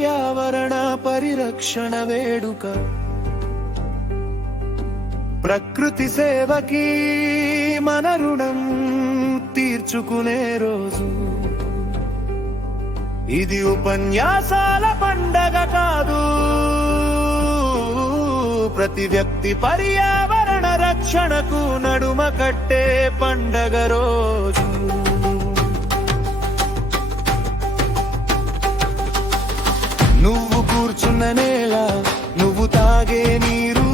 పర్యావరణ పరిరక్షణ వేడుక. ప్రకృతి సేవకి మన రుణం తీర్చుకునే రోజు. ఇది ఉపన్యాసాల పండగ కాదు, ప్రతి వ్యక్తి పర్యావరణ రక్షణకు నడుమ కట్టే పండగ రోజు. నువ్వు కూర్చున్న నేల, నువ్వు తాగే నీరు,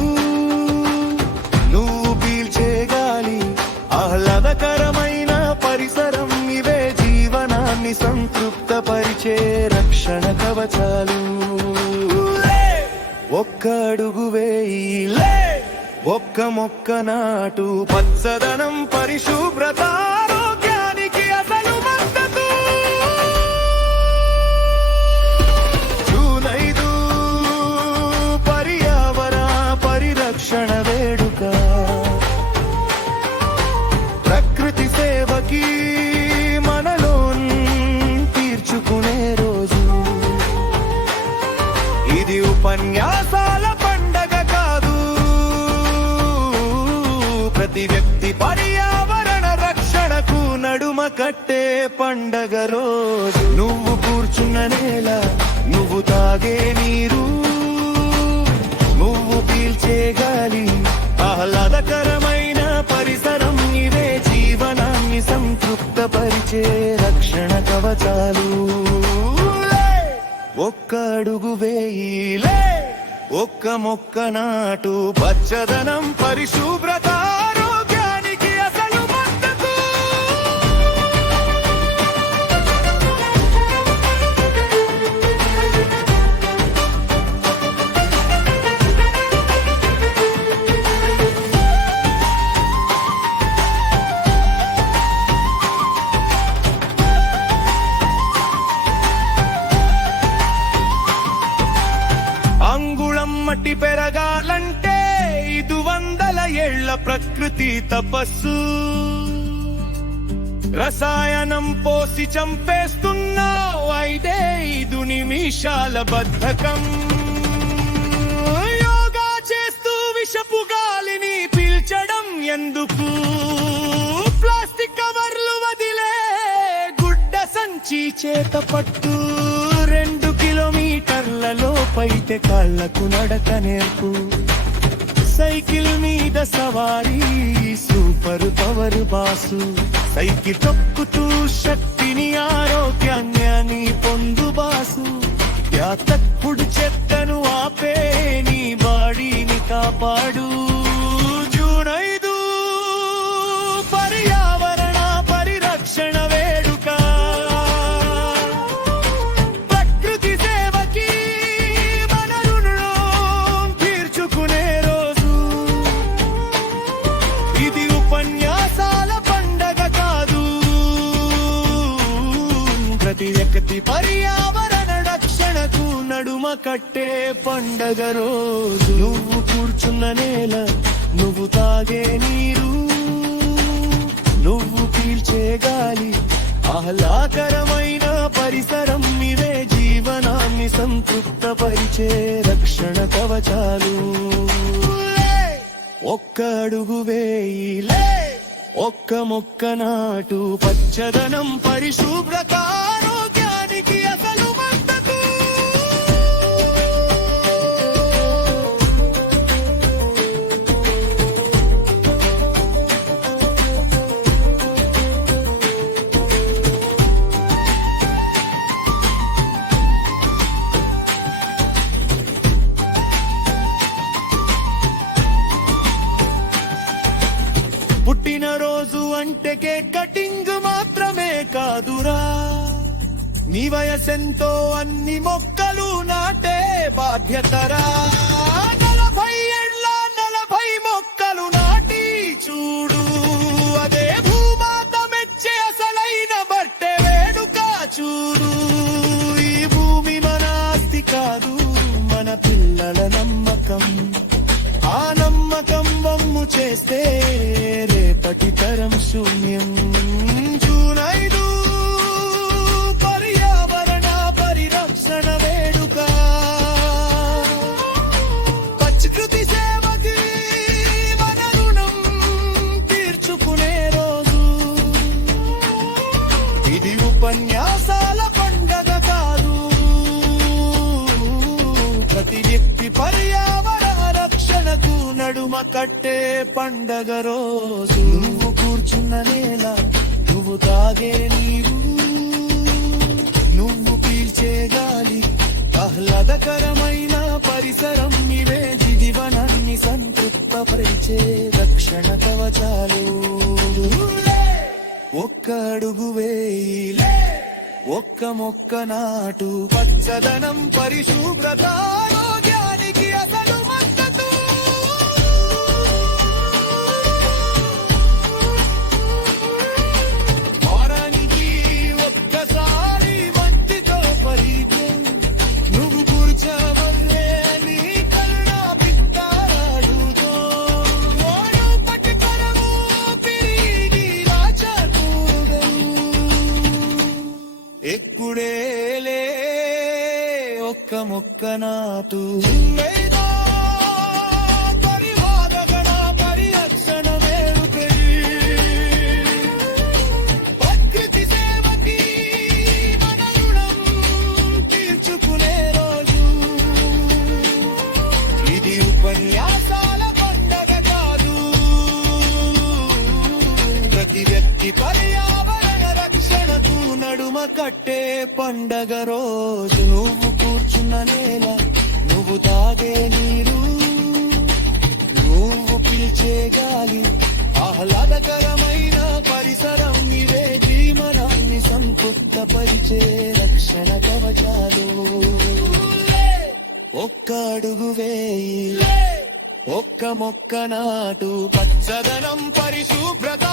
నువ్వు పీల్చే గాలి, ఆహ్లాదకరమైన పరిసరం, ఇవే జీవనాన్ని సంతృప్తపరిచే రక్షణ కవచాలు. ఒక్క అడుగు వేయిలే, ఒక్క మొక్క నాటు, పచ్చదనం పరిశుభ్రత ఆరోగ్యానికి అసలు మద్దతు. జూన్ 5 పర్యావరణ పరిరక్షణ వేడుక. ప్రకృతి సేవకి మనలో తీర్చుకునే రోజు. ఇది ఉపన్యాసాల పండగ కాదు, ప్రతి వ్యక్తి పర్యావరణ రక్షణకు నడుమ కట్టే పండగ రోజు. నువ్వు కూర్చున్న నేల, నువ్వు తాగే నీరు, నువ్వు పీల్చే గాలి, ఆహ్లాదకరమైన పరిసరం, ఇవే జీవనాన్ని సంతృప్తపరిచే రక్షణ కవచాలు. ఒక్క అడుగు వేయిలే, ఒక్క మొక్క నాటు, పచ్చదనం పరిశుభ్రత ఆరోగ్యానికి అసలు మద్దతు. అంగుళం మట్టి పెరగాలంటే 500 ఏళ్ల ప్రకృతి తపస్సు. రసాయనం పోసి చంపేస్తున్నావు, 5 నిమిషాల బద్ధకం. యోగా చేస్తూ విషపు గాలిని పీల్చడం ఎందుకు? ప్లాస్టిక్ కవర్లు వదిలే గుడ్డ సంచి చేత పట్టు. 2 కిలోమీటర్లలో పైతే కాళ్లకు నడక నేర్పు. సైకిల్ మీద సవారీ సూపర్ పవర్ బాసు. సైకిల్ తొక్కుతూ శక్తిని ఆరోగ్యాన్ని పొందు బాసు. యాతప్పుడు చెత్తను ఆపే, నీ బాడీని కాపాడు. జూన్ 5 పర్యావరణ పరిరక్షణ వేడుక. ప్రకృతి సేవకి మన రుణం తీర్చుకునే రోజు. ఇది ఉపన్యాసాల పండగ కాదు, ప్రతి వ్యక్తి పర్యావరణ రక్షణకు నడుమ కట్టే పండగ రోజు. నువ్వు కూర్చున్న నేల, నువ్వు తాగే నీరు, నువ్వు పీల్చే గాలి, ఆహ్లాదకరమైన పరిసరం, ఇవే జీవనాన్ని సంతృప్తపరిచే రక్షణ కవచాలు. ఒక్క అడుగు వేయిలే, ఒక్క మొక్క నాటు, పచ్చదనం పరిశుభ్రత ఆరోగ్యానికి అసలు మద్దతు. పుట్టినరోజు అంటే కేక్ కటింగ్ మాత్రమే కాదురా, నీ వయసెంతో అన్ని మొక్కలు నాటే బాధ్యతరా. 40 ఏళ్ల 40 మొక్కలు నాటి చూడు, అదే భూమాత మెచ్చే అసలైన బట్టే వేడుక చూడు. ఈ భూమి మన ఆస్తి కాదు, మన పిల్లల నమ్మకం. ఆ నమ్మకం వమ్ము చేస్తే రేపటి తరం శూన్యం. జూన్ 5 పర్యావరణ పరిరక్షణ వేడుక. ప్రతి వ్యక్తి పర్యావరణ రక్షణకు నడుమ కట్టే పండగ రోజు. నువ్వు కూర్చున్న నేల, నువ్వు తాగే నీరు, నువ్వు పీల్చే గాలి, ఆహ్లాదకరమైన పరిసరం ఇవే జీవనాన్ని సంతృప్తపరిచే రక్షణ కవచాలు. ఒక్క అడుగు వేయి, ఒక్క మొక్క నాటు, పచ్చదనం పరిశుభ్రత ఆరోగ్యానికి అసలు మద్దతు. వారానికి ఒక్కసారి మట్టితో పరిచయం, నువ్వు కూర్చోవల్లే నీ కళ్ళ పిత్తారాడుతో. ఓడు పట్టుకరము పిరిగి రాచకూడదు, ఎక్కుడేలే ఒక్క మొక్క నాటు. వేద పరివారగణ పరిరక్షణ మేలుకై, ప్రకృతి సేవకి మన రుణం తీర్చుకునే రోజు. ఇది ఉపన్యాసాల పండగ కాదు, ప్రతి వ్యక్తి పర్యావరణ రక్షణకు నడుమ కట్టే పండగ రోజు. నువ్వు కూర్చున్న నేల, నువ్వు తాగే నీరు, నువ్వు పీల్చే గాలి, ఆహ్లాదకరమైన పరిసరం ఇవే జీవనాన్ని సంతృప్తపరిచే రక్షణ కవచాలు. ఒక్క అడుగు వేయి, ఒక్క మొక్క నాటు, పచ్చదనం పరిశుభ్రత